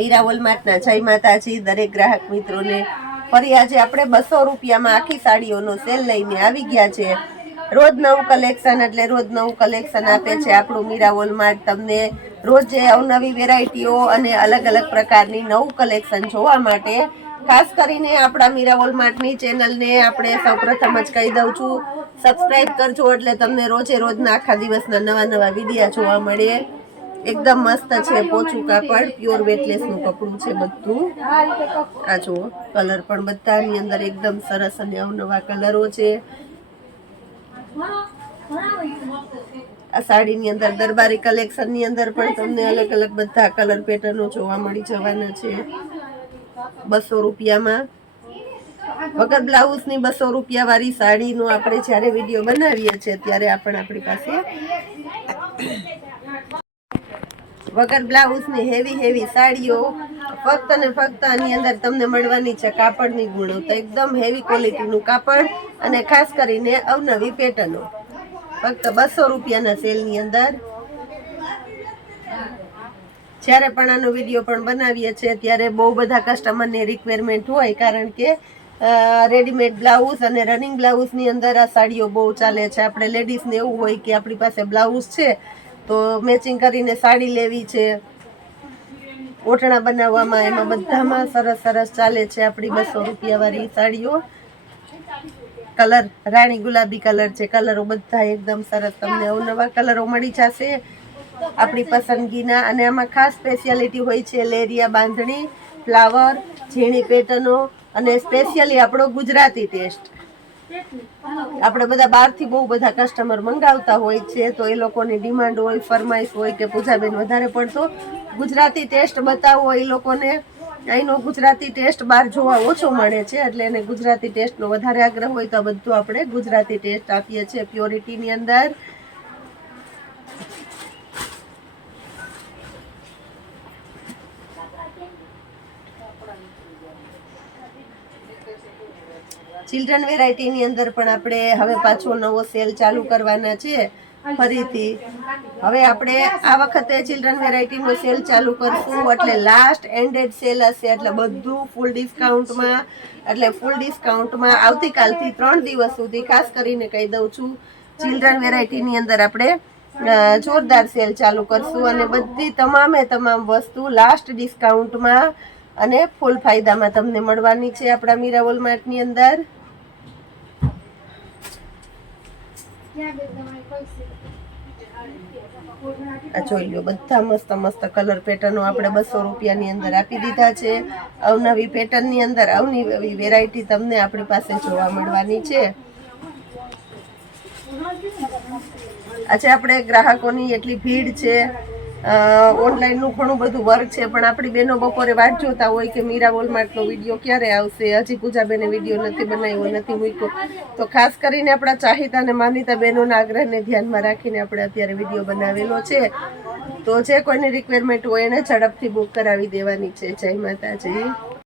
મીરા વોલમાર્ટના જય માતાજી દરેક ગ્રાહક મિત્રોને ફરી આજે આપણે 200 રૂપિયામાં આખી સાડીઓનો સેલ લઈને આવી ગયા છે। રોજ નવું કલેક્શન એટલે રોજ નવું કલેક્શન આપે છે આપણું મીરા વોલમાર્ટ। તમને રોજ અવનવી વેરાયટીઓ અને અલગ અલગ પ્રકારની નવું કલેક્શન જોવા માટે ખાસ કરીને આપણા મીરા વોલમાર્ટની ચેનલને આપણે સૌપ્રથમ જ કહી દઉં છું સબસ્ક્રાઇબ કરજો એટલે તમને રોજે રોજના આખા દિવસના નવા નવા વિડીયા જોવા મળે। एकदम मस्त है पोचू कापड़ प्योर वेटलेस नु कपड़ू है बधु आ जो कलर पण बधानी अंदर एकदम सरस अने अवनवा कलरो छे। आ साड़ी नी अंदर दरबारी कलेक्शन नी अंदर पण तमने अलग अलग बधा कलर पेटर्नो जोवा मळी जवाना छे। 200 रूपिया में वगर ब्लाउज नी 200 रूपिया वाली साड़ी नो आपणे ज्यारे विडियो बनावीए छे त्यारे आपणी पासे वगर ब्लाउज ने हेवी हेवी साड़ीओ फक्त ने फक्त आनी अंदर तमने मळवानी छे कापड़नी गुणवत्ता एकदम हेवी क्वॉलिटीनु कापड़ अने खास करीने अवनवी पेटर्नो फक्त 200 रूपियाना सेलनी अंदर। ज्यारे पण आनो विडियो पण बनावीए छे त्यारे बहु बधा कस्टमरने रिक्वायरमेंट होय कारण के रेडीमेड ब्लाउज अने रनिंग ब्लाउज नी अंदर आ साड़ीओ बहु चाले छे। आपणे लेडीज ने एवुं होय के आपणी पासे ब्लाउज छे तो मैचिंग करीने साड़ी लेवी छे ओठणा बनाववामां एमां बधामां सरस सरस चाले छे आपणी 200 रूपिया वाली साड़ीओ। कलर राणी गुलाबी कलर छे कलरो बधा एकदम सरस तमने अवनवा कलरो मळी जशे आपणी पसंदगीना। अने आमां खास स्पेशियालिटी होय छे लेरिया बांधणी फ्लावर झीणी पेटर्नो अने स्पेशियली आपणो गुजराती टेस्ट। આપણે બધા બહારથી બહુ બધા કસ્ટમર મંગાવતા હોય છે તો એ લોકોની ડિમાન્ડ હોય ફરમાઈશ હોય કે પૂજાબેન વધારે પડતો ગુજરાતી ટેસ્ટ બતાવો એ લોકોને અહીંનો ગુજરાતી ટેસ્ટ બહાર જોવા ઓછો મળે છે એટલે એને ગુજરાતી ટેસ્ટનો વધારે આગ્રહ હોય તો બધું આપણે ગુજરાતી ટેસ્ટ આપીએ છીએ પ્યોરિટીની અંદર। चिल्ड्रन वेरायटी नी अंदर पण आपणे हवे पाछो नवो सेल चालू करवाना छे फरीथी। हवे आपणे आ वखते चिल्ड्रन वेरायटी नो सेल चालू करशुं એટલે लास्ट एंडेड सेल हशे એટલે બધું फूल डिस्काउंट में એટલે फूल डिस्काउंट में आवती कालथी 3 दिवस सुधी खास करीने कही दઉં છું चिल्ड्रन वेरायटी नी अंदर आपणे जोरदार सेल चालू करशुं अने बधी तमामे तमाम वस्तु लास्ट डिस्काउंट में अने फूल फायदा में तमने मळवानी छे आपणा मीरा वोलमार्ट नी अंदर। જોઈ લો બધા મસ્ત મસ્ત કલર પેટર્નો આપણે 200 રૂપિયાની અંદર આપી દીધા છે। અવનવી પેટર્નની અંદર અવનવી વેરાયટી તમને આપણી પાસે જોવા મળવાની છે। આજે આપણે ગ્રાહકોની એટલી ભીડ છે ઓનલાઈનનું ઘણું બધું વર્ક છે પણ આપણી બહેનો બપોરે વાટ જોતા હોય કે મીરા વોલમાર્ટનો વિડીયો ક્યારે આવશે હજી પૂજાબેને વિડીયો નથી બનાવ્યો નથી મૂક્યો તો ખાસ કરીને આપણા ચાહિતા અને માનીતા બહેનોના આગ્રહને ધ્યાનમાં રાખીને આપણે અત્યારે વિડીયો બનાવેલો છે તો જે કોઈની રિક્વાયરમેન્ટ હોય એને ઝડપથી બુક કરાવી દેવાની છે। જય માતાજી।